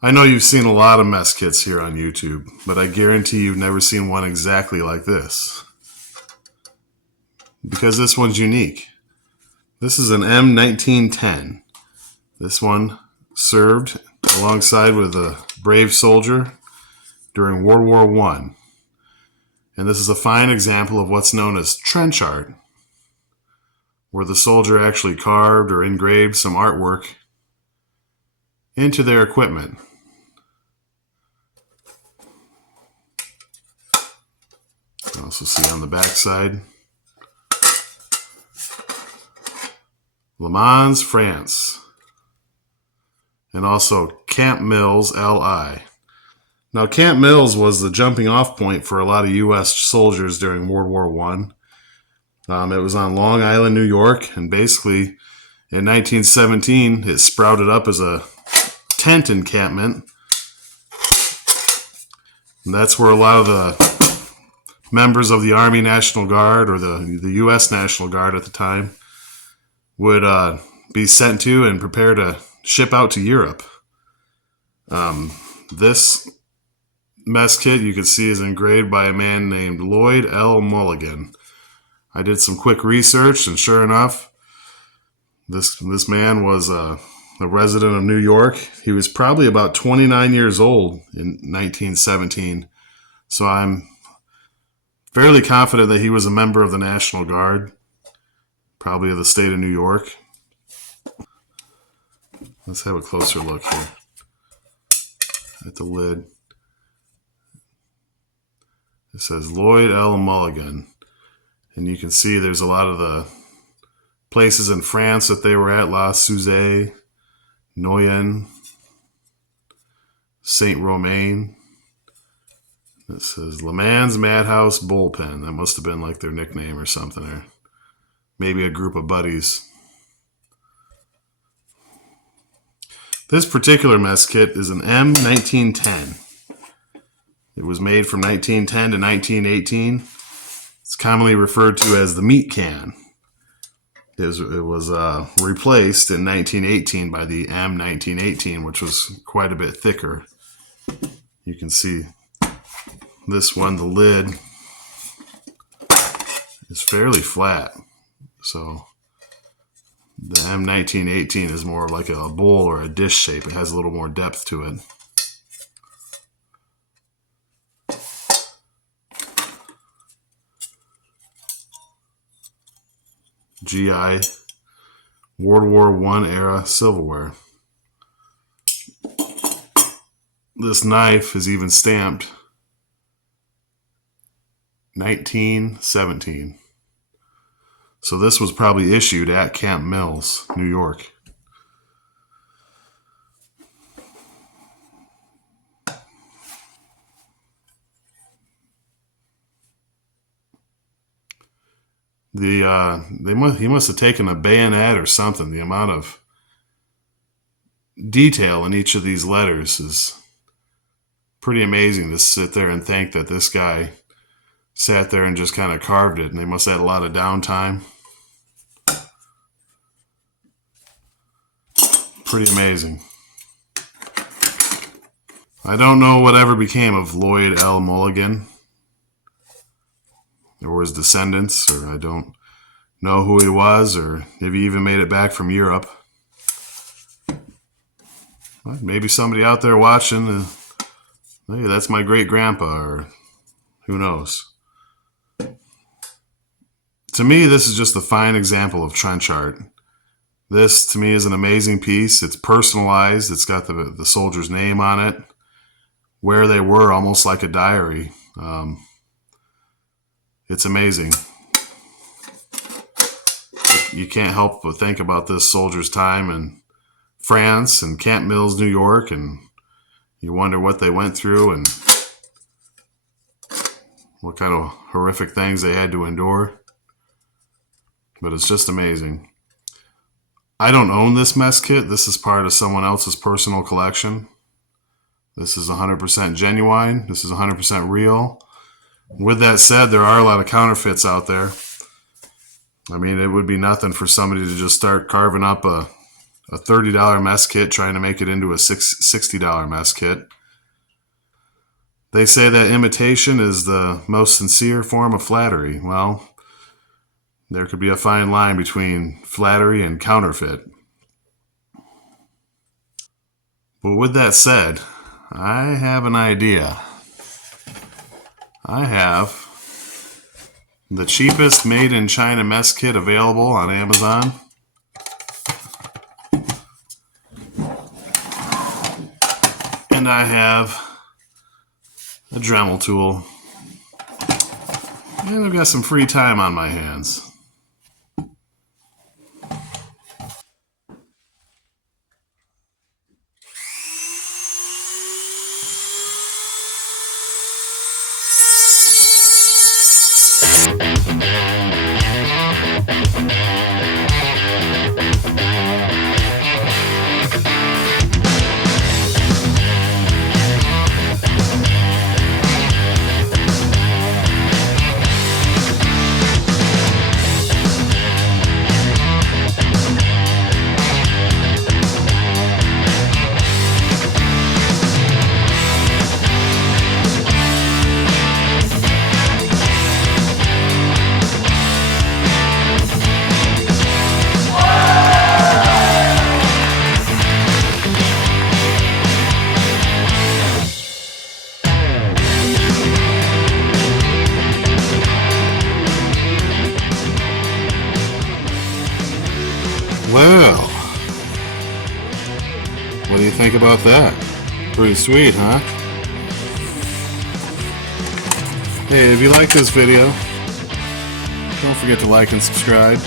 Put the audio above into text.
I know you've seen a lot of mess kits here on YouTube, but I guarantee you've never seen one exactly like this. Because this one's unique. This is an M1910. This one served alongside with a brave soldier during World War I. And this is a fine example of what's known as trench art, where the soldier actually carved or engraved some artwork into their equipment. You can also see on the back side, Le Mans, France, and also Camp Mills, LI. Now, Camp Mills was the jumping off point for a lot of U.S. soldiers during World War I. It was on Long Island, New York, and basically in 1917, it sprouted up as a tent encampment. And that's where a lot of the members of the Army National Guard, or the U.S. National Guard at the time, would be sent to and prepare to ship out to Europe. This mess kit you can see is engraved by a man named Lloyd L. Mulligan. I did some quick research, and sure enough, this man was a resident of New York. He was probably about 29 years old in 1917, so I'm fairly confident that he was a member of the National Guard, probably of the state of New York. Let's have a closer look here at the lid. It says Lloyd L. Mulligan. And you can see there's a lot of the places in France that they were at: La Suze, Noyen, Saint-Romain. It says Le Mans Madhouse Bullpen. That must have been like their nickname or something, or maybe a group of buddies. This particular mess kit is an M1910. It was made from 1910 to 1918. It's commonly referred to as the meat can. It was replaced in 1918 by the M1918, which was quite a bit thicker. You can see this one, the lid is fairly flat. So the M1918 is more like a bowl or a dish shape. It has a little more depth to it. GI World War I era silverware. This knife is even stamped 1917. So this was probably issued at Camp Mills, New York. He must have taken a bayonet or something. The amount of detail in each of these letters is pretty amazing to sit there and think that this guy sat there and just kind of carved it, and they must have had a lot of downtime. Pretty amazing. I don't know whatever became of Lloyd L. Mulligan or his descendants, or I don't know who he was, or if he even made it back from Europe. Well, maybe somebody out there watching, hey, that's my great grandpa, or who knows. To me, this is just a fine example of trench art. This, to me, is an amazing piece. It's personalized. It's got the soldier's name on it, where they were, almost like a diary. It's amazing. You can't help but think about this soldier's time in France and Camp Mills, New York, and you wonder what they went through and what kind of horrific things they had to endure. But it's just amazing. I don't own this mess kit. This is part of someone else's personal collection. This is 100% genuine. This is 100% real. With that said, there are a lot of counterfeits out there. I mean, it would be nothing for somebody to just start carving up a a $30 mess kit trying to make it into a $60 mess kit. They say that imitation is the most sincere form of flattery. Well, there could be a fine line between flattery and counterfeit. But with that said, I have an idea. I have the cheapest made in China mess kit available on Amazon. And I have a Dremel tool. And I've got some free time on my hands. Well, what do you think about that? Pretty sweet, huh? Hey, if you like this video, don't forget to like and subscribe.